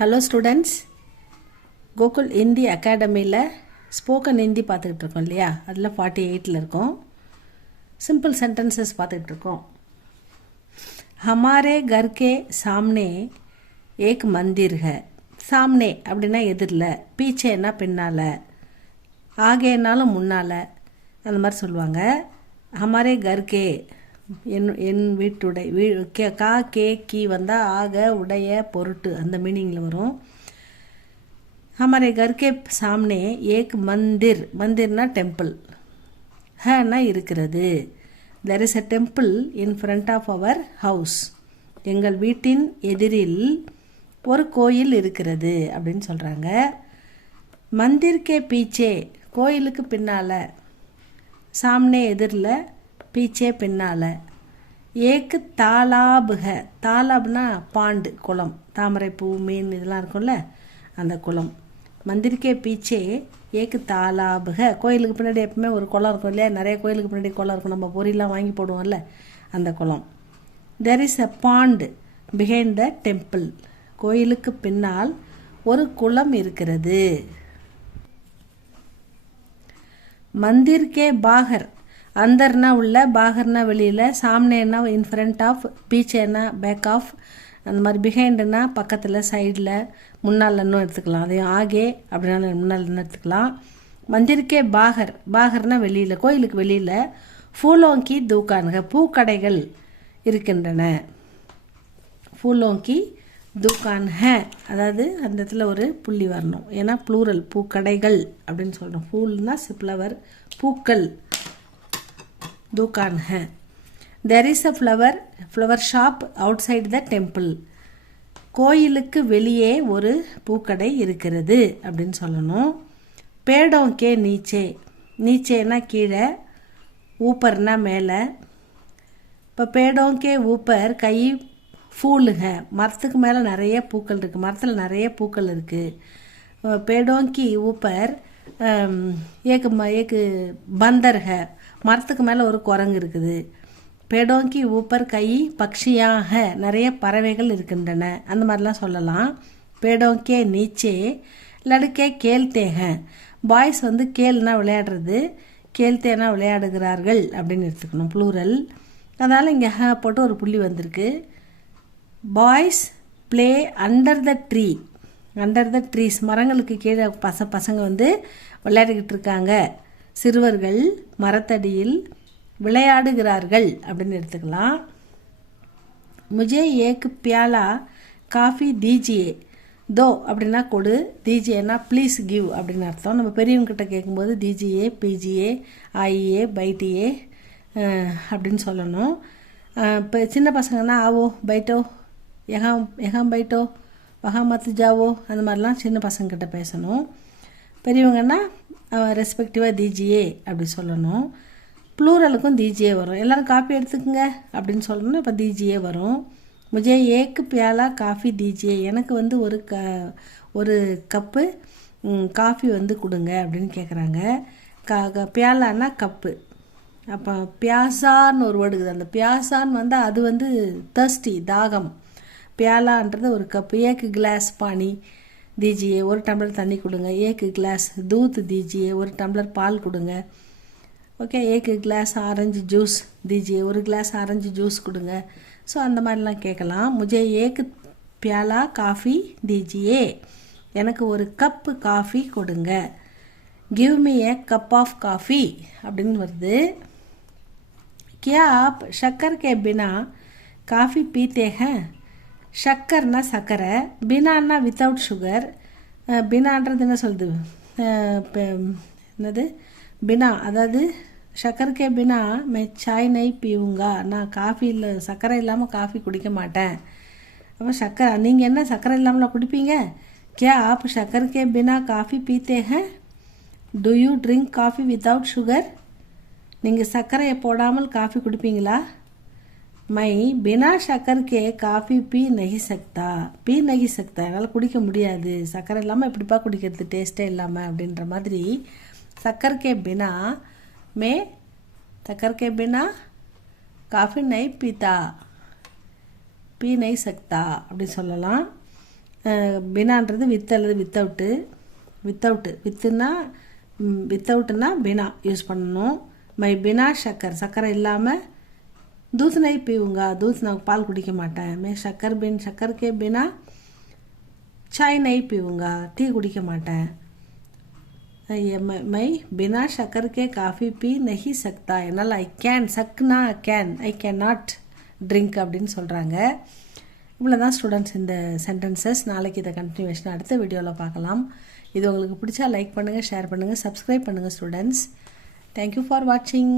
Hello students, Gokul Hindi அகாடமியில் spoken Hindi பார்த்துக்கிட்டு இருக்கோம் இல்லையா? அதில் 48 இருக்கோம். சிம்பிள் சென்டென்சஸ் பார்த்துக்கிட்டு இருக்கோம். ஹமாரே கர் கே சாம்னே ஏக் மந்திர் ஹை. சாம்னே அப்படின்னா எதிரில், பீச்சேன்னா பின்னால், ஆகேனாலும் முன்னால், அந்த மாதிரி சொல்லுவாங்க. ஹமாரே கர் கே என் வீட்டுடைய கா கே கி வந்தால் ஆக உடைய பொருட்டு அந்த மீனிங்கில் வரும். ஹமாரே கர் கே சாம்னே ஏக் மந்திர், மந்திர்னா டெம்பிள், ஹன்னா இருக்கிறது. There is a temple in front of our house. எங்கள் வீட்டின் எதிரில் ஒரு கோயில் இருக்கிறது அப்படின்னு சொல்கிறாங்க. மந்திர் கே பீச்சே, கோயிலுக்கு பின்னால், சாம்னே எதிரில், பீச்சே பின்னால். ஏக்கு தாலாபுக, தாலாப்னா பாண்டு, குளம், தாமரை பூ, மீன் இதெல்லாம் இருக்கும்ல, அந்த குளம். மந்திரிக்கே பீச்சே ஏக்கு தாலாபுக, கோயிலுக்கு பின்னாடி எப்பவுமே ஒரு குளம் இருக்கும் இல்லையா? நிறைய கோயிலுக்கு பின்னாடி குளம் இருக்கும், நம்ம பொரியெல்லாம் வாங்கி போடுவோம்ல, அந்த குளம். There is a bond behind the temple, கோயிலுக்கு பின்னால் ஒரு குளம் இருக்கிறது. மந்திர் கே பாகர், அந்தர்னா உள்ள, பாகர்னா வெளியில், சாம்னேனா இன் ஃப்ரண்ட் ஆஃப், பீச்சேனா பேக் ஆஃப், அந்த மாதிரி. பிஹைண்டுனா பக்கத்தில், சைடில், முன்னாலன்னும் எடுத்துக்கலாம். அதையும் ஆகே அப்படின்னா முன்னாலன்னு எடுத்துக்கலாம். மந்திருக்கே பாகர், பாகர்னா வெளியில், கோயிலுக்கு வெளியில். ஃபூலோங்கி தூக்கானுங்க, பூக்கடைகள் இருக்கின்றன. ஃபூலோங்கி தூக்கான் ஹே, அதாவது அந்த இடத்துல ஒரு புள்ளி வரணும், ஏன்னா ப்ளூரல், பூக்கடைகள் அப்படின்னு சொல்கிறோம். ஃபூல்னா ஃப்ளவர், பூக்கள், दुकान है. There is a flower shop outside the temple. கோயிலுக்கு வெளியே ஒரு பூக்கடை இருக்கிறது அப்படின்னு சொல்லணும். பேடோं के नीचे, நீச்சேனா கீழே, ஊப்பர்னா மேலே. இப்போ பேடோं के ऊपर कई फूल है, மரத்துக்கு மேலே நிறைய பூக்கள் இருக்குது, மரத்தில் நிறைய பூக்கள் இருக்குது. पेड़ों की ऊपर एक बंदर है, மரத்துக்கு மேலே ஒரு குரங்கு இருக்குது. பேடோங்கி ஊப்பர் கை பக்ஷியாக, நிறைய பறவைகள் இருக்கின்றன, அந்த மாதிரிலாம் சொல்லலாம். பேடோங்கே நீச்சே லடுக்கே கேல்தேக, பாய்ஸ் வந்து கேல்னா விளையாடுறது, கேல்தேனா விளையாடுகிறார்கள் அப்படின்னு எடுத்துக்கணும், ப்ளூரல். அதனால் இங்கே ஹ போட்டு ஒரு புள்ளி வந்திருக்கு. Boys play under the tree, under the trees, மரங்களுக்கு கீழே பசங்க வந்து விளையாடிக்கிட்டு இருக்காங்க. சிறுவர்கள் மரத்தடியில் விளையாடுகிறார்கள் அப்படின்னு எடுத்துக்கலாம். முஜே ஏக் பியாலா காஃபி தீஜியே, தோ அப்படின்னா கொடு, தீஜியேனா ப்ளீஸ் கிவ் அப்படின்னு அர்த்தம். நம்ம பெரியவங்கிட்ட கேட்கும்போது தீஜியே, பிஜியே, ஆயியே, பைட்டியே அப்படின்னு சொல்லணும். இப்போ சின்ன பசங்கன்னா ஆவோ பைட்டோ, எகாம் பைட்டோ, வகாமத்து ஜாவோ, அந்த மாதிரிலாம் சின்ன பசங்கிட்ட பேசணும். பெரியவங்கன்னா ரெஸ்பெக்டிவாக தீஜியே அப்படி சொல்லணும். ப்ளூரலுக்கும் தீஜியே வரும். எல்லோரும் காஃபி எடுத்துக்கோங்க அப்படின்னு சொல்லணும், இப்போ தீஜியே வரும். முஜே ஏக்கு பியாலா காஃபி தீஜியே, எனக்கு வந்து ஒரு கப்பு காஃபி வந்து கொடுங்க அப்படின்னு கேட்குறாங்க. பியாலான்னா கப்பு. அப்போ பியாசான்னு ஒரு வேர்டு இருக்குது, அந்த பியாசான்னு வந்து அது வந்து தர்ஸ்டி, தாகம். பியாலான்றது ஒரு கப்பு. ஏக்கு கிளாஸ் பானி தீஜியே, ஒரு டம்ளர் தண்ணி கொடுங்க. ஏக்கு கிளாஸ் தூத் தீஜியே, ஒரு டம்ளர் பால் கொடுங்க. ஓகே, ஏக்கு கிளாஸ் ஆரஞ்சு ஜூஸ் தீஜியே, ஒரு கிளாஸ் ஆரஞ்சு ஜூஸ் கொடுங்க. ஸோ அந்த மாதிரிலாம் கேட்கலாம். முஜே ஏக்கு பியாலா காஃபி தீஜியே, எனக்கு ஒரு கப்பு காஃபி கொடுங்க. Give me a cup of coffee அப்படின்னு வருது. கியா ஆப் ஷக்கர் கே பினா காஃபி பீத்தே ஹேன். ஷக்கர்னா சர்க்கரை, பினான்னா வித்தவுட் சுகர். பினான்றது என்ன சொல்லுது, என்னது பினா, அதாவது சக்கருக்கே பினா மே சாய் நை பீவுங்கா, நான் காஃபி இல்லை, சர்க்கரை இல்லாமல் காஃபி குடிக்க மாட்டேன். அப்போ சக்கரை, நீங்கள் என்ன சர்க்கரை இல்லாமல் குடிப்பீங்க? கே ஆப் சக்கருக்கே பினா காஃபி பீத்தே ஹேன். Do you drink coffee without sugar. நீங்கள் சர்க்கரையை போடாமல் காஃபி குடிப்பீங்களா? மை பினா ஷக்கர் கே காஃபி பீ நகி சக்தா, என்னால் குடிக்க முடியாது, சர்க்கரை இல்லாமல் எப்படிப்பா குடிக்கிறது, டேஸ்ட்டே இல்லாமல் அப்படின்ற மாதிரி. சக்கர் கே பினா காஃபி நை பீ நகி சக்தா அப்படி சொல்லலாம். பினான்றது வித் அல்லது வித்தவுட்டுனா பினா யூஸ் பண்ணணும். மை பினா சக்கரை இல்லாமல் दूध नहीं पीऊँगा, दूध ना पाल कुடிக்க மாட்டேன். मैं शक्कर के बिना चाय नहीं पीऊँगा, டீ குடிக்க மாட்டேன். मैं बिना शक्कर के काफ़ी पी नहीं सकता, என்னால் ஐ கேன் நாட் ட்ரிங்க் அப்படின்னு சொல்கிறாங்க. இவ்வளோ தான் ஸ்டூடெண்ட்ஸ் இந்த சென்டென்சஸ். நாளைக்கு இதை கண்டினியூவேஷன் அடுத்த வீடியோவில் பார்க்கலாம். இது உங்களுக்கு பிடிச்சா லைக் பண்ணுங்கள், ஷேர் பண்ணுங்கள், சப்ஸ்கிரைப் பண்ணுங்கள் ஸ்டூடெண்ட்ஸ். தேங்க்யூ ஃபார் வாட்சிங்.